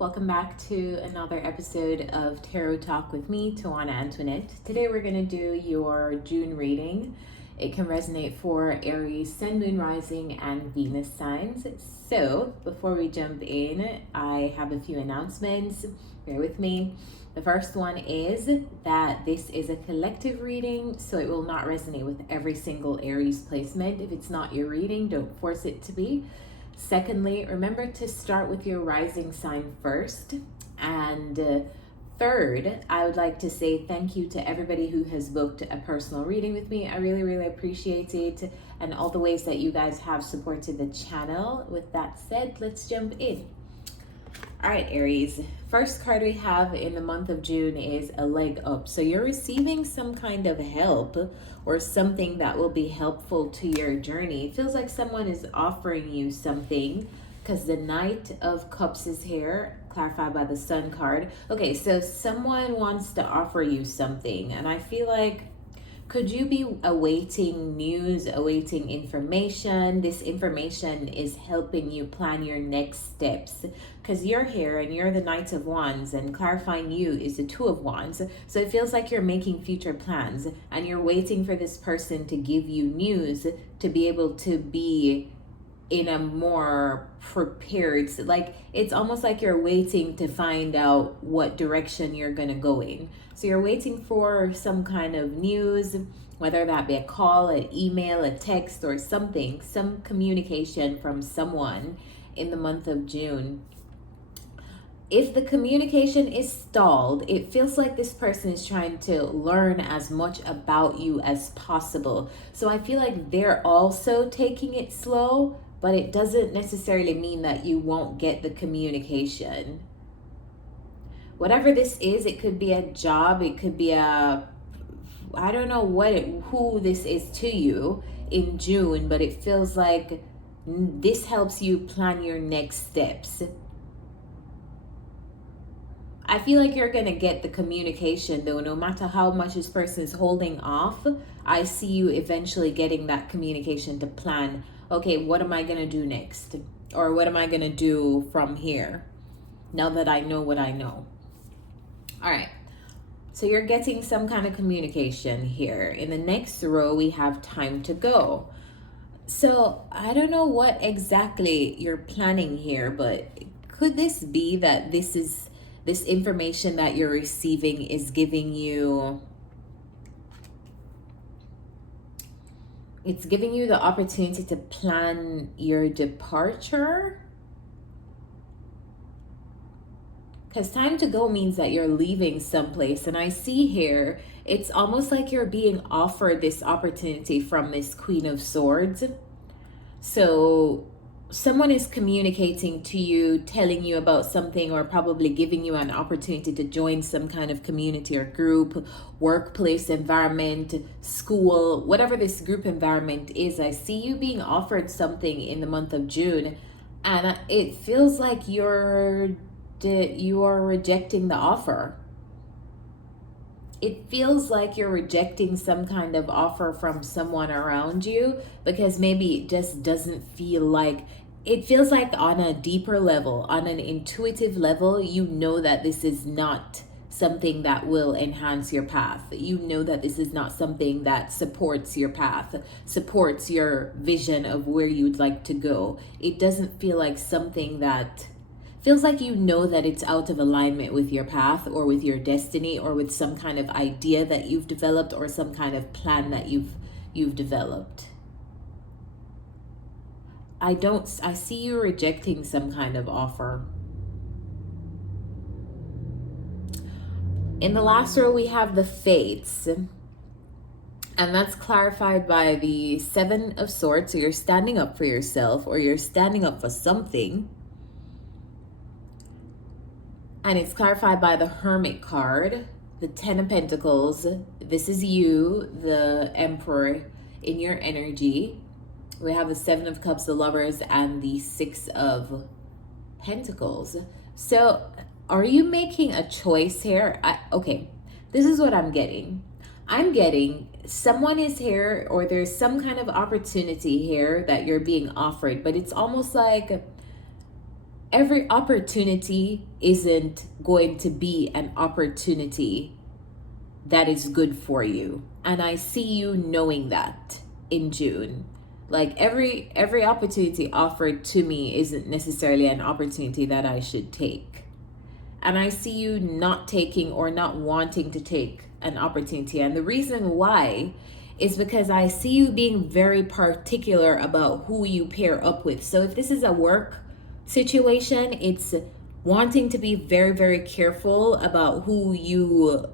Welcome back to another episode of Tarot Talk with me, Tawanantoinette. Today we're going to do your June reading. It can resonate for Aries, Sun, Moon, Rising, and Venus signs. So before we jump in, I have a few announcements. Bear with me. The first one is that this is a collective reading, so it will not resonate with every single Aries placement. If it's not your reading, don't force it to be. Secondly, remember to start with your rising sign first. And third, I would like to say thank you to everybody who has booked a personal reading with me. I really appreciate it, and all the ways that you guys have supported the channel. With that said, let's jump in. All right, Aries, first card we have in the month of June is a leg up. So you're receiving some kind of help or something that will be helpful to your journey. It feels like someone is offering you something because the Knight of Cups is here, clarified by the Sun card. Okay, so someone wants to offer you something, and I feel like could you be awaiting news, awaiting information? This information is helping you plan your next steps because you're here and you're the Knight of Wands, and clarifying you is the Two of Wands. So it feels like you're making future plans and you're waiting for this person to give you news to be able to be in a more prepared, like it's almost like you're waiting to find out what direction you're going to go in. So you're waiting for some kind of news, whether that be a call, an email, a text, or something, some communication from someone in the month of June. If the communication is stalled, it feels like this person is trying to learn as much about you as possible. So I feel like they're also taking it slow, but it doesn't necessarily mean that you won't get the communication. Whatever this is, it could be a job, it could be I don't know who this is to you in June, but it feels like this helps you plan your next steps. I feel like you're going to get the communication though, no matter how much this person is holding off. I see you eventually getting that communication to plan, okay, what am I going to do next? Or what am I going to do from here now that I know what I know? All right. So you're getting some kind of communication here. In the next row, we have time to go. So I don't know what exactly you're planning here, but could this be that this information that you're receiving is giving you, it's giving you the opportunity to plan your departure? Because time to go means that you're leaving someplace. And I see here, it's almost like you're being offered this opportunity from this Queen of Swords. So someone is communicating to you, telling you about something, or probably giving you an opportunity to join some kind of community or group, workplace environment, school, whatever this group environment is. I see you being offered something in the month of June, and it feels like you are rejecting the offer. It feels like you're rejecting some kind of offer from someone around you because maybe it just doesn't feel like, it feels like on a deeper level, on an intuitive level, you know that this is not something that will enhance your path. You know that this is not something that supports your path, supports your vision of where you'd like to go. It doesn't feel like something that feels like you know that it's out of alignment with your path or with your destiny or with some kind of idea that you've developed or some kind of plan that you've developed. I see you rejecting some kind of offer. In the last row, we have the Fates. And that's clarified by the Seven of Swords. So you're standing up for yourself or you're standing up for something. And it's clarified by the Hermit card, the Ten of Pentacles. This is you, the Emperor, in your energy. We have the Seven of Cups, the Lovers, and the Six of Pentacles. So are you making a choice here? Okay, this is what I'm getting. I'm getting someone is here, or there's some kind of opportunity here that you're being offered, but it's almost like every opportunity isn't going to be an opportunity that is good for you. And I see you knowing that in June. Like every opportunity offered to me isn't necessarily an opportunity that I should take. And I see you not taking or not wanting to take an opportunity. And the reason why is because I see you being very particular about who you pair up with. So if this is a work situation, it's wanting to be very, very careful about who you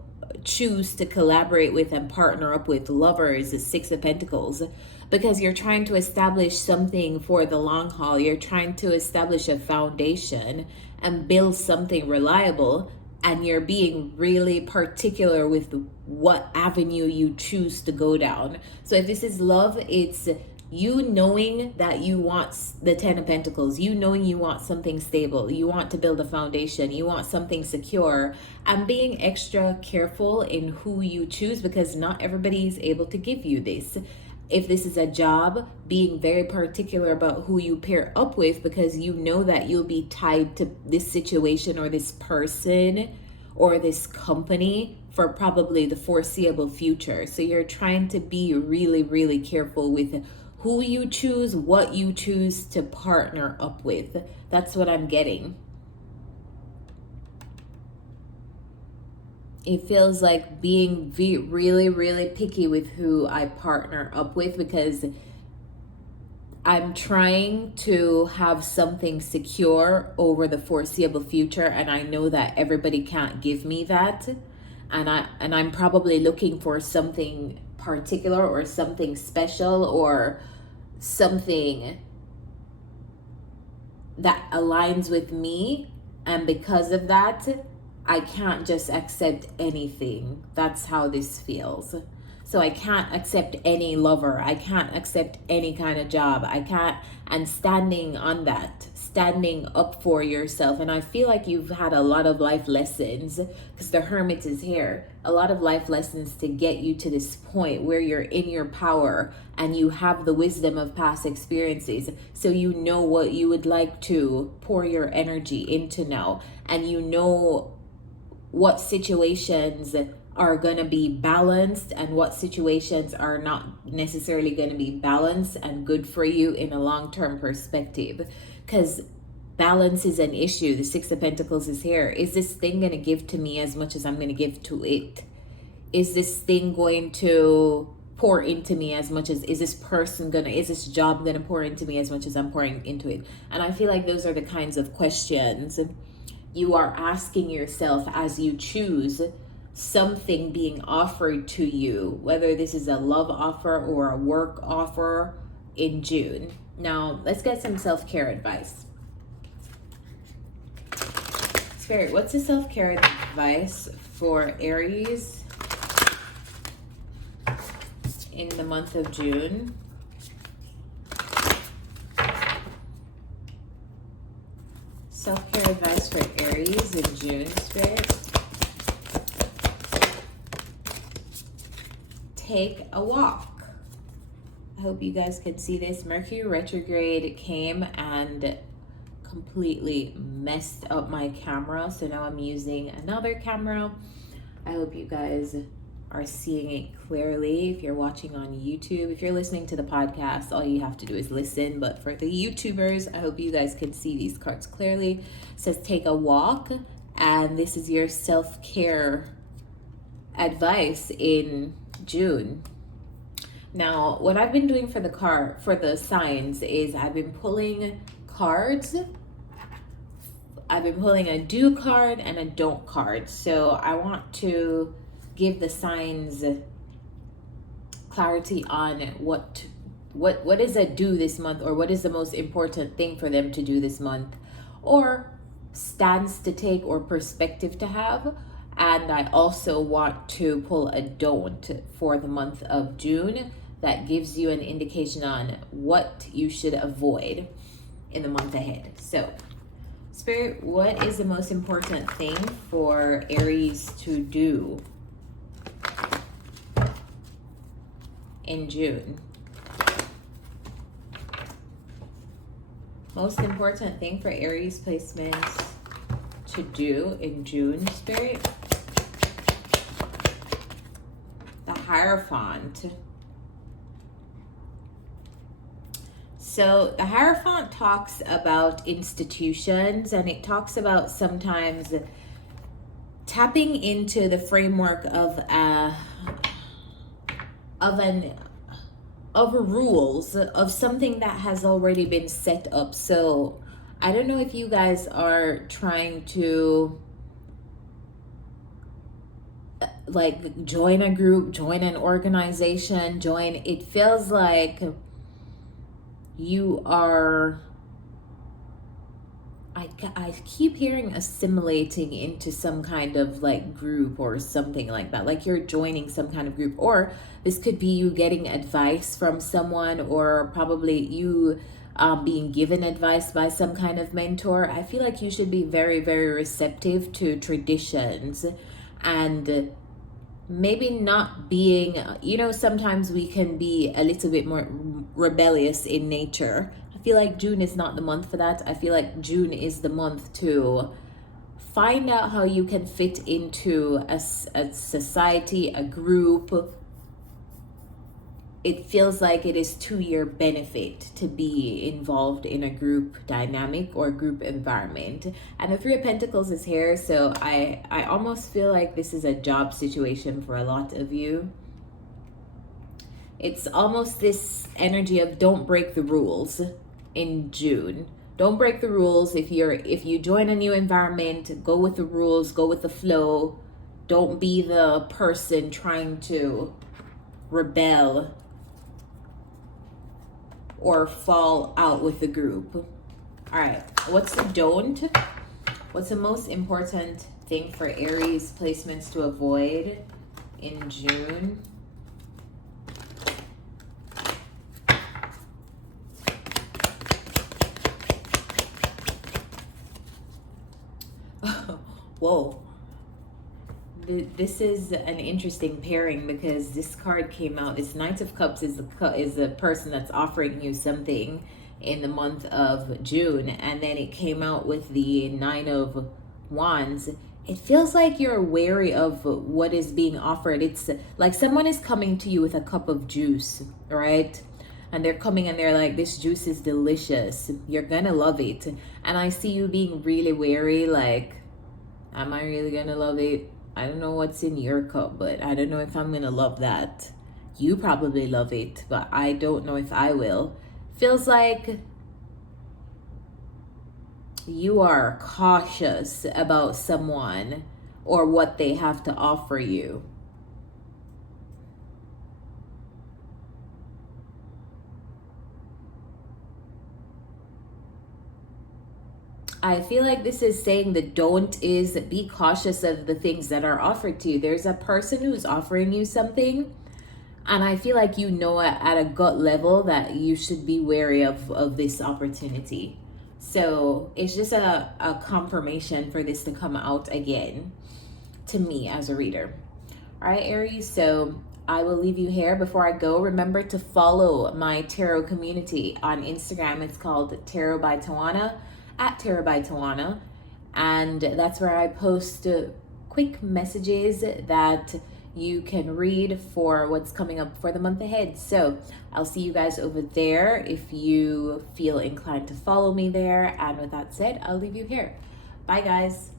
choose to collaborate with and partner up with. Lovers is Six of Pentacles, because you're trying to establish something for the long haul. You're trying to establish a foundation and build something reliable, and you're being really particular with what avenue you choose to go down. So if this is love, it's you knowing that you want the Ten of Pentacles, you knowing you want something stable, you want to build a foundation, you want something secure, and being extra careful in who you choose, because not everybody is able to give you this. If this is a job, being very particular about who you pair up with, because you know that you'll be tied to this situation or this person or this company for probably the foreseeable future. So you're trying to be really, really careful with who you choose, what you choose to partner up with. That's what I'm getting. It feels like being really, really picky with who I partner up with, because I'm trying to have something secure over the foreseeable future, and I know that everybody can't give me that. And I'm probably looking for something particular or something special or something that aligns with me, and because of that, I can't just accept anything. That's how this feels. So I can't accept any lover. I can't accept any kind of job. I can't, and standing on that, standing up for yourself. And I feel like you've had a lot of life lessons, because the Hermit is here. A lot of life lessons to get you to this point where you're in your power and you have the wisdom of past experiences. So you know what you would like to pour your energy into now. And you know what situations are going to be balanced and what situations are not necessarily going to be balanced and good for you in a long-term perspective, because balance is an issue. The Six of Pentacles is here. Is this thing going to give to me as much as I'm going to give to it? Is this thing going to pour into me as much as, is this job going to pour into me as much as I'm pouring into it? And I feel like those are the kinds of questions you are asking yourself as you choose something being offered to you, whether this is a love offer or a work offer in June. Now, let's get some self-care advice. Spirit, what's the self-care advice for Aries in the month of June? Self-care advice for Aries in June, Spirit. Take a walk. I hope you guys could see this. Mercury retrograde came and completely messed up my camera. So now I'm using another camera. I hope you guys are seeing it clearly. If you're watching on YouTube, if you're listening to the podcast, all you have to do is listen. But for the YouTubers, I hope you guys can see these cards clearly. It says take a walk, and this is your self-care advice in June. Now, what I've been doing for the signs is I've been pulling cards. I've been pulling a do card and a don't card. So I want to give the signs clarity on what is a do this month, or what is the most important thing for them to do this month, or stance to take or perspective to have. And I also want to pull a don't for the month of June that gives you an indication on what you should avoid in the month ahead. So, Spirit, what is the most important thing for Aries to do in June? Most important thing for Aries placements to do in June, Spirit. The Hierophant. So the Hierophant talks about institutions, and it talks about sometimes tapping into the framework of rules of something that has already been set up. So I don't know if you guys are trying to like join a group, join an organization, it feels like you are, I keep hearing assimilating into some kind of like group or something like that. Like you're joining some kind of group, or this could be you getting advice from someone, or probably you being given advice by some kind of mentor. I feel like you should be very, very receptive to traditions, and maybe not being, you know, sometimes we can be a little bit more rebellious in nature. I feel like June is not the month for that. I feel like June is the month to find out how you can fit into a society, a group. It feels like it is to your benefit to be involved in a group dynamic or group environment. And the Three of Pentacles is here, so I almost feel like this is a job situation for a lot of you. It's almost this energy of don't break the rules in June. Don't break the rules. If you join a new environment, go with the rules, go with the flow. Don't be the person trying to rebel or fall out with the group. All right, what's the don't? What's the most important thing for Aries placements to avoid in June? Whoa. This is an interesting pairing because this card came out. This Knight of Cups is the person that's offering you something in the month of June, and then it came out with the Nine of Wands. It feels like you're wary of what is being offered. It's like someone is coming to you with a cup of juice, right? And they're coming and they're like, this juice is delicious. You're gonna love it. And I see you being really wary, like, am I really gonna love it? I don't know what's in your cup, but I don't know if I'm gonna love that. You probably love it, but I don't know if I will. Feels like you are cautious about someone or what they have to offer you. I feel like this is saying the don't is be cautious of the things that are offered to you. There's a person who's offering you something, and I feel like you know at a gut level that you should be wary of this opportunity. So it's just a confirmation for this to come out again to me as a reader. All right, Aries, so I will leave you here. Before I go, remember to follow my tarot community on Instagram. It's called Tarot by Tawana, at Tarot by Tawana, and that's where I post quick messages that you can read for what's coming up for the month ahead. So I'll see you guys over there if you feel inclined to follow me there. And with that said, I'll leave you here. Bye, guys.